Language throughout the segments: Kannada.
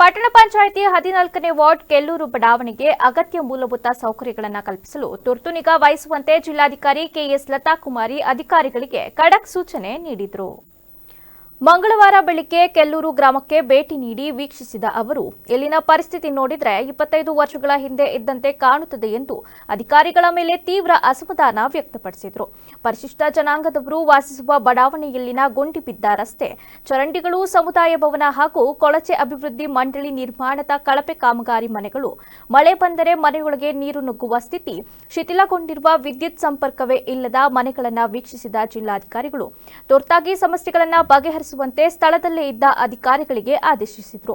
ಪಟ್ಟಣ ಪಂಚಾಯಿತಿ ಹದಿನಾಲ್ಕನೇ ವಾರ್ಡ್ ಕೆಲ್ಲೂರು ಬಡಾವಣೆಗೆ ಅಗತ್ಯ ಮೂಲಭೂತ ಸೌಕರ್ಯಗಳನ್ನು ಕಲ್ಪಿಸಲು ತುರ್ತು ನಿಗಾ ವಹಿಸುವಂತೆ ಜಿಲ್ಲಾಧಿಕಾರಿ ಕೆಎಸ್ ಲತಾಕುಮಾರಿ ಅಧಿಕಾರಿಗಳಿಗೆ ಖಡಕ್ ಸೂಚನೆ ನೀಡಿದರು. ಮಂಗಳವಾರ ಬೆಳಿಗ್ಗೆ ಕೆಲ್ಲೂರು ಗ್ರಾಮಕ್ಕೆ ಭೇಟಿ ನೀಡಿ ವೀಕ್ಷಿಸಿದ ಅವರು, ಇಲ್ಲಿನ ಪರಿಸ್ಥಿತಿ ನೋಡಿದ್ರೆ ಇಪ್ಪತ್ತೈದು ವರ್ಷಗಳ ಹಿಂದೆ ಇದ್ದಂತೆ ಕಾಣುತ್ತದೆ ಎಂದು ಅಧಿಕಾರಿಗಳ ಮೇಲೆ ತೀವ್ರ ಅಸಮಾಧಾನ ವ್ಯಕ್ತಪಡಿಸಿದರು. ಪರಿಶಿಷ್ಟ ಜನಾಂಗದವರು ವಾಸಿಸುವ ಬಡಾವಣೆಯಲ್ಲಿನ ಗುಂಡಿ ಬಿದ್ದ ರಸ್ತೆ, ಚರಂಡಿಗಳು ಸಮುದಾಯ ಭವನ ಹಾಗೂ ಕೊಳಚೆ ಅಭಿವೃದ್ಧಿ ಮಂಡಳಿ ನಿರ್ಮಾಣದ ಕಳಪೆ ಕಾಮಗಾರಿ ಮನೆಗಳು, ಮಳೆ ಬಂದರೆ ಮನೆಯೊಳಗೆ ನೀರು ನುಗ್ಗುವ ಸ್ಥಿತಿ, ಶಿಥಿಲಗೊಂಡಿರುವ ವಿದ್ಯುತ್ ಸಂಪರ್ಕವೇ ಇಲ್ಲದ ಮನೆಗಳನ್ನು ವೀಕ್ಷಿಸಿದ ಜಿಲ್ಲಾಧಿಕಾರಿಗಳು. ತುರ್ತಾಗಿ ಸಮಸ್ಯೆಗಳನ್ನು ಸ್ಥಳದಲ್ಲೇ ಇದ್ದ ಅಧಿಕಾರಿಗಳಿಗೆ ಆದೇಶಿಸಿದರು.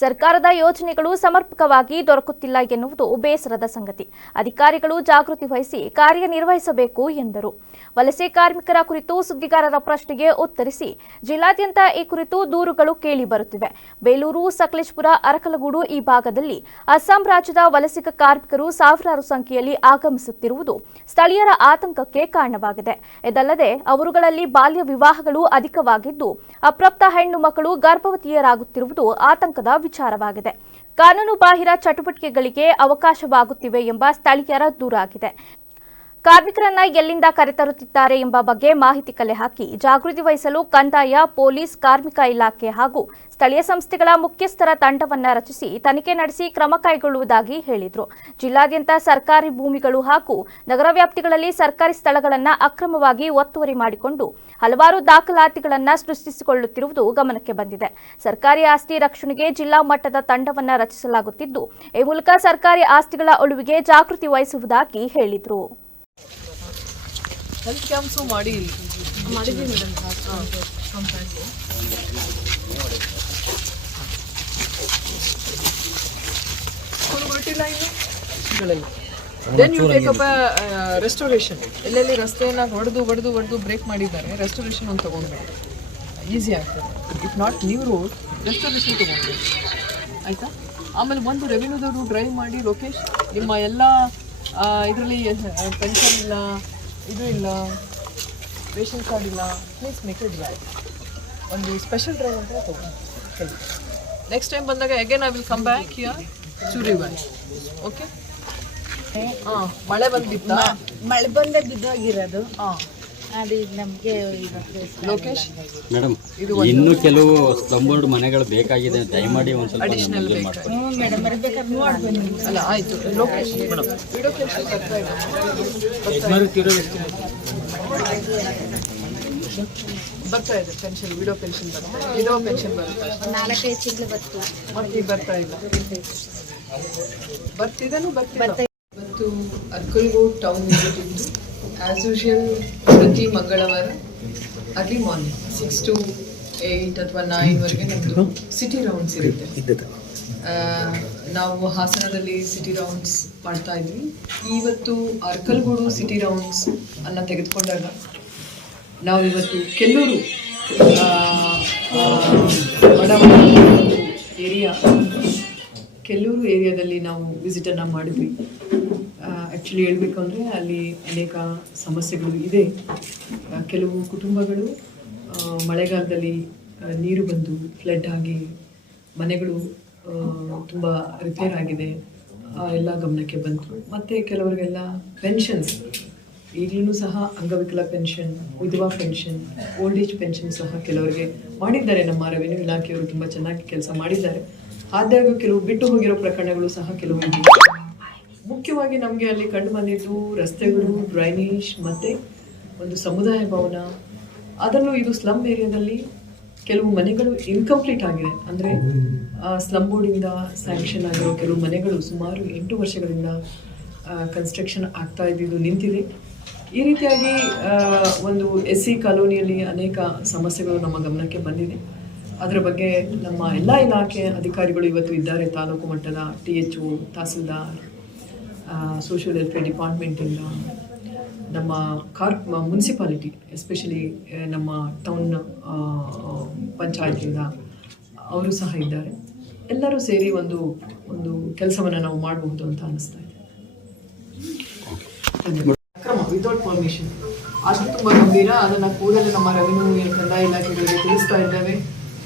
ಸರ್ಕಾರದ ಯೋಜನೆಗಳು ಸಮರ್ಪಕವಾಗಿ ದೊರಕುತ್ತಿಲ್ಲ ಎನ್ನುವುದು ಬೇಸರದ ಸಂಗತಿ. ಅಧಿಕಾರಿಗಳು ಜಾಗೃತಿ ವಹಿಸಿ ಕಾರ್ಯನಿರ್ವಹಿಸಬೇಕು ಎಂದರು. ವಲಸೆ ಕಾರ್ಮಿಕರ ಕುರಿತು ಸುದ್ದಿಗಾರರ ಪ್ರಶ್ನೆಗೆ ಉತ್ತರಿಸಿ, ಜಿಲ್ಲಾದ್ಯಂತ ಈ ಕುರಿತು ದೂರುಗಳು ಕೇಳಿ ಬರುತ್ತಿವೆ. ಬೇಲೂರು, ಸಕಲೇಶ್ಪುರ, ಅರಕಲಗೂಡು ಈ ಭಾಗದಲ್ಲಿ ಅಸ್ಸಾಂ ರಾಜ್ಯದ ವಲಸಿಗ ಕಾರ್ಮಿಕರು ಸಾವಿರಾರು ಸಂಖ್ಯೆಯಲ್ಲಿ ಆಗಮಿಸುತ್ತಿರುವುದು ಸ್ಥಳೀಯರ ಆತಂಕಕ್ಕೆ ಕಾರಣವಾಗಿದೆ. ಇದಲ್ಲದೆ, ಅವರುಗಳಲ್ಲಿ ಬಾಲ್ಯ ವಿವಾಹಗಳು ಅಧಿಕವಾಗಿದ್ದು, ಅಪ್ರಾಪ್ತ ಹೆಣ್ಣು ಮಕ್ಕಳು ಗರ್ಭವತಿಯರಾಗುತ್ತಿರುವುದು ಆತಂಕದ ವಿಚಾರವಾಗಿದೆ. ಕಾನೂನು ಬಾಹಿರ ಚಟುವಟಿಕೆಗಳಿಗೆ ಅವಕಾಶವಾಗುತ್ತಿವೆ ಎಂಬ ಸ್ಥಳೀಯರ ದೂರಾಗಿದೆ. ಕಾರ್ಮಿಕರನ್ನ ಎಲ್ಲಿಂದ ಕರೆತರುತ್ತಿದ್ದಾರೆ ಎಂಬ ಬಗ್ಗೆ ಮಾಹಿತಿ ಕಲೆ ಹಾಕಿ ಜಾಗೃತಿ ವಹಿಸಲು ಕಂದಾಯ, ಪೊಲೀಸ್, ಕಾರ್ಮಿಕ ಇಲಾಖೆ ಹಾಗೂ ಸ್ಥಳೀಯ ಸಂಸ್ಥೆಗಳ ಮುಖ್ಯಸ್ಥರ ತಂಡವನ್ನ ರಚಿಸಿ ತನಿಖೆ ನಡೆಸಿ ಕ್ರಮ ಕೈಗೊಳ್ಳುವುದಾಗಿ ಹೇಳಿದರು. ಜಿಲ್ಲಾದ್ಯಂತ ಸರ್ಕಾರಿ ಭೂಮಿಗಳು ಹಾಗೂ ನಗರ ವ್ಯಾಪ್ತಿಗಳಲ್ಲಿ ಸರ್ಕಾರಿ ಸ್ಥಳಗಳನ್ನು ಅಕ್ರಮವಾಗಿ ಒತ್ತುವರಿ ಮಾಡಿಕೊಂಡು ಹಲವಾರು ದಾಖಲಾತಿಗಳನ್ನು ಸೃಷ್ಟಿಸಿಕೊಳ್ಳುತ್ತಿರುವುದು ಗಮನಕ್ಕೆ ಬಂದಿದೆ. ಸರ್ಕಾರಿ ಆಸ್ತಿ ರಕ್ಷಣೆಗೆ ಜಿಲ್ಲಾ ಮಟ್ಟದ ತಂಡವನ್ನ ರಚಿಸಲಾಗುತ್ತಿದ್ದು, ಈ ಮೂಲಕ ಸರ್ಕಾರಿ ಆಸ್ತಿಗಳ ಉಳುವಿಗೆ ಜಾಗೃತಿ ವಹಿಸುವುದಾಗಿ ಹೇಳಿದರು. ಹೆಲ್ತ್ ಕ್ಯಾಂಪ್ಸು ಮಾಡಿ ಇಲ್ಲಿ. ಮಾಡಿದ್ವಿ ಮೇಡಮ್ ಸ್ಕೂಲ್ ಹೊರಟಿಲ್ಲ ಇನ್ನು? Then you take up restoration ಎಲ್ಲೆಲ್ಲಿ ರಸ್ತೆಯನ್ನ ಹೊಡೆದು ಹೊಡೆದು ಹೊಡೆದು ಬ್ರೇಕ್ ಮಾಡಿದ್ದಾರೆ ರೆಸ್ಟೋರೇಷನ್ ಒಂದು ತೊಗೊಂಡ್ಬಿಡಿ ಈಸಿ ಆಗ್ತದೆ. If not new road restoration ತೊಗೊಂಡ್ಬಿಡಿ ಆಯಿತಾ? ಆಮೇಲೆ ಒಂದು ರೆವಿನ್ಯೂದವರು ಡ್ರೈವ್ ಮಾಡಿ ಲೊಕೇಶ್ ನಿಮ್ಮ ಎಲ್ಲ ಇದರಲ್ಲಿ ಪೆನ್ಷನ್ ಇಲ್ಲ ಇದು ಇಲ್ಲ. ರೇಷನ್ ಕಾರ್ಡ್ ಇಲ್ಲ. ಪ್ಲೀಸ್ ಮೇಕ್ ಇಟ್ ಡ್ರೈವ್ ಒಂದು ಸ್ಪೆಷಲ್ ಡ್ರೈವ್ ಅಂತ ತಗೊಂಡು ಹೇಳಿ ನೆಕ್ಸ್ಟ್ ಟೈಮ್ ಬಂದಾಗ again I will come back here ಚೂರಿ ಬಾಯ್ ಓಕೆ ಹಾಂ. ಮಳೆ ಬಂದಿತ್ತಾ? ಮಳೆ ಬಂದ ಬಿದ್ದೋಗಿರೋದು ಹಾಂ. ಅದು ನಮಗೆ ಲೋಕೇಶ್ ಮೇಡಮ್ ಇನ್ನು ಕೆಲವು ಸ್ತಂಭರ್ಡ್ ಮನೆಗಳು ಬೇಕಾಗಿದೆ ದಯಮಾಡಿ ಒಂದು ಸ್ವಲ್ಪ ಅಡಿಷನಲ್ ನಮ್ಗೆ ಬೇಕು? ಮಾಡ್ಕೊಡಿ. ಹ್ಞೂ ಮೇಡಮ್ ಬರ್ಬೇಕಾದ್ರೆ ನೋಡ್ಬನ್ನಿ ಅಲ್ಲ ಆಯಿತು. ಲೋಕೇಶ್ ವಿಡಿಯೋ ಕೇಳಿ ಬರ್ತಾ ಇದೆ ಬರ್ತಾ ಇದೆ ಪೆನ್ಷನ್ ವಿಡೋ ಪೆನ್ಷನ್ ಬರ್ತಾ ಇದೆ. ವಿಡೋ ಪೆನ್ಷನ್ ಬರುತ್ತೆ? ಇದೆ ನಾಲ್ಕೈದು ತಿಂಗಳು ಬತ್ತು. ಮತ್ತೆ ಈಗ ಬರ್ತಾ ಇಲ್ಲ. ಬರ್ತಿದ್ದಾನು ಬರ್ತಿಲ್ಲ. ಟೌನ್ ಇದ್ದು ಆ್ಯಸ್ ಯೂಶುವಲ್ ಪ್ರತಿ ಮಂಗಳವಾರ early morning six to eight ಅಥವಾ ನೈನ್ವರೆಗೆ ನಮ್ಮದು ಸಿಟಿ ರೌಂಡ್ಸ್ ಇರುತ್ತೆ. ನಾವು ಹಾಸನದಲ್ಲಿ ಸಿಟಿ ರೌಂಡ್ಸ್ ಮಾಡ್ತಾ ಇದ್ವಿ. ಇವತ್ತು ಅರ್ಕಲ್ಗೂಡು ಸಿಟಿ ರೌಂಡ್ಸ್ ಅನ್ನ ತೆಗೆದುಕೊಂಡಾಗ ನಾವು ಇವತ್ತು ಆ, ಏರಿಯಾ ಕೆಲ್ಲೂರು ಏರಿಯಾದಲ್ಲಿ ನಾವು ವಿಸಿಟನ್ನು ಮಾಡಿದ್ವಿ. ಆ್ಯಕ್ಚುಲಿ ಹೇಳಬೇಕು ಅಂದರೆ ಅಲ್ಲಿ ಅನೇಕ ಸಮಸ್ಯೆಗಳು ಇದೆ. ಕೆಲವು ಕುಟುಂಬಗಳು ಮಳೆಗಾಲದಲ್ಲಿ ನೀರು ಬಂದು ಫ್ಲಡ್ ಆಗಿ ಮನೆಗಳು ತುಂಬ ರಿಪೇರ್ ಆಗಿದೆ ಎಲ್ಲ ಗಮನಕ್ಕೆ ಬಂತು. ಮತ್ತು ಕೆಲವರಿಗೆಲ್ಲ ಪೆನ್ಷನ್ಸ್ ಈಗಲೂ ಸಹ ಅಂಗವಿಕಲ ಪೆನ್ಷನ್ ವಿಧವಾ ಪೆನ್ಷನ್ ಓಲ್ಡ್ ಏಜ್ ಪೆನ್ಷನ್ ಸಹ ಕೆಲವರಿಗೆ ಮಾಡಿದ್ದಾರೆ. ನಮ್ಮ ರೆವೆನ್ಯೂ ಇಲಾಖೆಯವರು ತುಂಬ ಚೆನ್ನಾಗಿ ಕೆಲಸ ಮಾಡಿದ್ದಾರೆ. ಆದಾಗ್ಯೂ ಕೆಲವು ಬಿಟ್ಟು ಹೋಗಿರೋ ಪ್ರಕರಣಗಳು ಸಹ ಕೆಲವೊಂದು ಮುಖ್ಯವಾಗಿ ನಮಗೆ ಅಲ್ಲಿ ಕಂಡು ಬಂದಿದ್ದು ರಸ್ತೆಗಳು ಡ್ರೈನೇಜ್ ಮತ್ತು ಒಂದು ಸಮುದಾಯ ಭವನ. ಅದರಲ್ಲೂ ಇದು ಸ್ಲಮ್ ಏರಿಯಾದಲ್ಲಿ ಕೆಲವು ಮನೆಗಳು ಇನ್ಕಂಪ್ಲೀಟ್ ಆಗಿದೆ ಅಂದರೆ ಸ್ಲಮ್ ಬೋರ್ಡಿಂದ ಸ್ಯಾಂಕ್ಷನ್ ಆಗಿರೋ ಕೆಲವು ಮನೆಗಳು ಸುಮಾರು ಎಂಟು ವರ್ಷಗಳಿಂದ ಕನ್ಸ್ಟ್ರಕ್ಷನ್ ಆಗ್ತಾ ಇದ್ದಿದ್ದು ನಿಂತಿದೆ. ಈ ರೀತಿಯಾಗಿ ಒಂದು ಎಸ್ ಸಿ ಕಾಲೋನಿಯಲ್ಲಿ ಅನೇಕ ಸಮಸ್ಯೆಗಳು ನಮ್ಮ ಗಮನಕ್ಕೆ ಬಂದಿದೆ. ಅದರ ಬಗ್ಗೆ ನಮ್ಮ ಎಲ್ಲ ಇಲಾಖೆ ಅಧಿಕಾರಿಗಳು ಇವತ್ತು ಇದ್ದಾರೆ. ತಾಲೂಕು ಮಟ್ಟದ T H O tahsildar social welfare ಡಿಪಾರ್ಟ್ಮೆಂಟಿಂದ ನಮ್ಮ ಕಾರ್ ಮುನ್ಸಿಪಾಲಿಟಿ ಎಸ್ಪೆಷಲಿ ನಮ್ಮ ಟೌನ್ ಪಂಚಾಯತಿಂದ ಅವರು ಸಹ ಇದ್ದಾರೆ. ಎಲ್ಲರೂ ಸೇರಿ ಒಂದು ಒಂದು ಕೆಲಸವನ್ನು ನಾವು ಮಾಡಬಹುದು ಅಂತ ಅನಿಸ್ತಾ ಇದೆ. ಅಕ್ರಮ ವಿತೌಟ್ ಪರ್ಮಿಷನ್ ಅದು ತುಂಬ ಗಂಭೀರ. ಅದನ್ನು ಕೂಡಲೇ ನಮ್ಮ ರೆವಿನ್ಯೂ ಕಂದಾಯ ಇಲಾಖೆಗಳಿಗೆ ತಿಳಿಸ್ತಾ ಇದ್ದೇವೆ.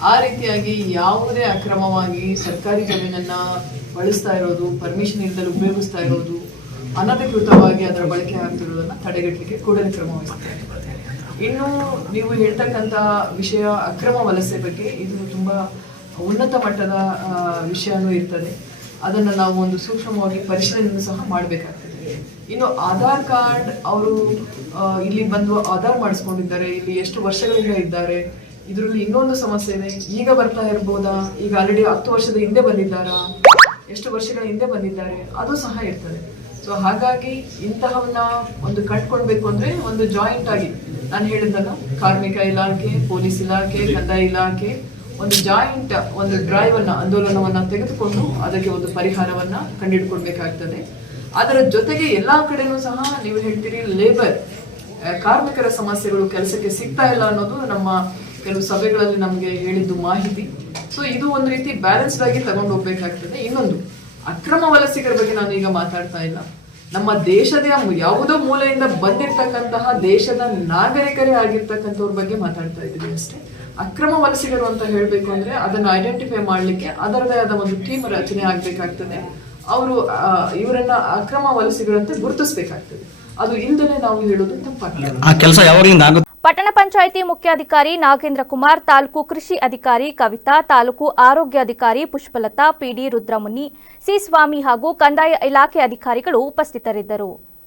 ಆ ರೀತಿಯಾಗಿ ಯಾವುದೇ ಅಕ್ರಮವಾಗಿ ಸರ್ಕಾರಿ ಜಮೀನನ್ನ ಬಳಸ್ತಾ ಇರೋದು ಪರ್ಮಿಷನ್ ಇಲ್ಲದಲ್ಲಿ ಉಪಯೋಗಿಸ್ತಾ ಇರೋದು, ಅನಧಿಕೃತವಾಗಿ ಅದರ ಬಳಕೆ ಆಗ್ತಿರೋದನ್ನ ತಡೆಗಟ್ಟಲಿಕ್ಕೆ ಕೂಡಲೇ ಕ್ರಮ ವಹಿಸ್ತಾರೆ ಇನ್ನು ನೀವು ಹೇಳ್ತಕ್ಕಂತಹ ವಿಷಯ ಅಕ್ರಮ ವಲಸೆ ಬಗ್ಗೆ ಇದು ತುಂಬಾ ಉನ್ನತ ಮಟ್ಟದ ವಿಷಯನೂ ಇರ್ತದೆ. ಅದನ್ನು ನಾವು ಒಂದು ಸೂಕ್ಷ್ಮವಾಗಿ ಪರಿಶೀಲನೆ ಸಹ ಮಾಡಬೇಕಾಗ್ತದೆ. ಇನ್ನು ಆಧಾರ್ ಕಾರ್ಡ್ ಅವರು ಇಲ್ಲಿ ಬಂದು ಆಧಾರ್ ಮಾಡಿಸ್ಕೊಂಡಿದ್ದಾರೆ, ಇಲ್ಲಿ ಎಷ್ಟು ವರ್ಷಗಳಿಂದ ಇದ್ದಾರೆ ಇದರಲ್ಲಿ ಇನ್ನೊಂದು ಸಮಸ್ಯೆ ಇದೆ. ಈಗ ಬರ್ತಾ ಇರ್ಬೋದಾ? ಈಗ ಆಲ್ರೆಡಿ ಹತ್ತು ವರ್ಷದ ಹಿಂದೆ ಬಂದಿದ್ದಾರಾ? ಎಷ್ಟು ವರ್ಷಗಳ ಹಿಂದೆ ಬಂದಿದ್ದಾರೆ? ಅದು ಸಹ ಇರ್ತದೆ. ಸೊ ಹಾಗಾಗಿ ಇಂತಹವನ್ನ ಒಂದು ಕಂಡ್ಕೊಳ್ಬೇಕು ಅಂದ್ರೆ ಒಂದು ಜಾಯಿಂಟ್ ಆಗಿ ನಾನು ಹೇಳಿದ್ದಲ್ಲ ಕಾರ್ಮಿಕ ಇಲಾಖೆ, ಪೊಲೀಸ್ ಇಲಾಖೆ, ಕಂದಾಯ ಇಲಾಖೆ, ಒಂದು ಜಾಯಿಂಟ್ ಒಂದು ಡ್ರೈವ್ ಅನ್ನ ಆಂದೋಲನವನ್ನ ತೆಗೆದುಕೊಂಡು ಅದಕ್ಕೆ ಒಂದು ಪರಿಹಾರವನ್ನ ಕಂಡುಹಿಡ್ಕೊಳ್ಬೇಕಾಗ್ತದೆ ಅದರ ಜೊತೆಗೆ ಎಲ್ಲಾ ಕಡೆನೂ ಸಹ ನೀವು ಹೇಳ್ತೀರಿ ಲೇಬರ್ ಕಾರ್ಮಿಕರ ಸಮಸ್ಯೆಗಳು ಕೆಲಸಕ್ಕೆ ಸಿಗ್ತಾ ಇಲ್ಲ ಅನ್ನೋದು ನಮ್ಮ ಕೆಲವು ಸಭೆಗಳಲ್ಲಿ ನಮಗೆ ಹೇಳಿದ್ದು ಮಾಹಿತಿ. ಸೊ ಇದು ಒಂದು ರೀತಿ ಬ್ಯಾಲೆನ್ಸ್ಡ್ ಆಗಿ ತಗೊಂಡು ಹೋಗ್ಬೇಕಾಗ್ತದೆ. ಇನ್ನೊಂದು, ಅಕ್ರಮ ವಲಸಿಗರ ಬಗ್ಗೆ ನಾನು ಈಗ ಮಾತಾಡ್ತಾ ಇಲ್ಲ. ನಮ್ಮ ದೇಶದ ಯಾವುದೋ ಮೂಲೆಯಿಂದ ಬಂದಿರತಕ್ಕಂತಹ ದೇಶದ ನಾಗರಿಕರೇ ಆಗಿರ್ತಕ್ಕಂಥವ್ರ ಬಗ್ಗೆ ಮಾತಾಡ್ತಾ ಇದ್ದೀವಿ ಅಷ್ಟೇ. ಅಕ್ರಮ ವಲಸಿಗರು ಅಂತ ಹೇಳಬೇಕು ಅಂದ್ರೆ ಅದನ್ನು ಐಡೆಂಟಿಫೈ ಮಾಡಲಿಕ್ಕೆ ಅದರದೇ ಆದ ಒಂದು ಟೀಮ್ ರಚನೆ ಆಗ್ಬೇಕಾಗ್ತದೆ. ಅವರು ಇವರನ್ನ ಅಕ್ರಮ ವಲಸಿಗರಂತೆ ಗುರುತಿಸ್ಬೇಕಾಗ್ತದೆ. ಅದು ಇಲ್ಲದೇ ನಾವು ಹೇಳೋದು ತಪ್ಪಾಗ್ತದೆ ಪಟ್ಟಣ ಪಂಚಾಯಿತಿ ಮುಖ್ಯಾಧಿಕಾರಿ ನಾಗೇಂದ್ರ ಕುಮಾರ್, ತಾಲೂಕು ಕೃಷಿ ಅಧಿಕಾರಿ ಕವಿತಾ, ತಾಲೂಕು ಆರೋಗ್ಯಾಧಿಕಾರಿ ಪುಷ್ಪಲತಾ, ಪಿಡಿ ರುದ್ರಮುನಿ, ಸಿ ಸ್ವಾಮಿ ಹಾಗೂ ಕಂದಾಯ ಇಲಾಖೆ ಅಧಿಕಾರಿಗಳು ಉಪಸ್ಥಿತರಿದ್ದರು.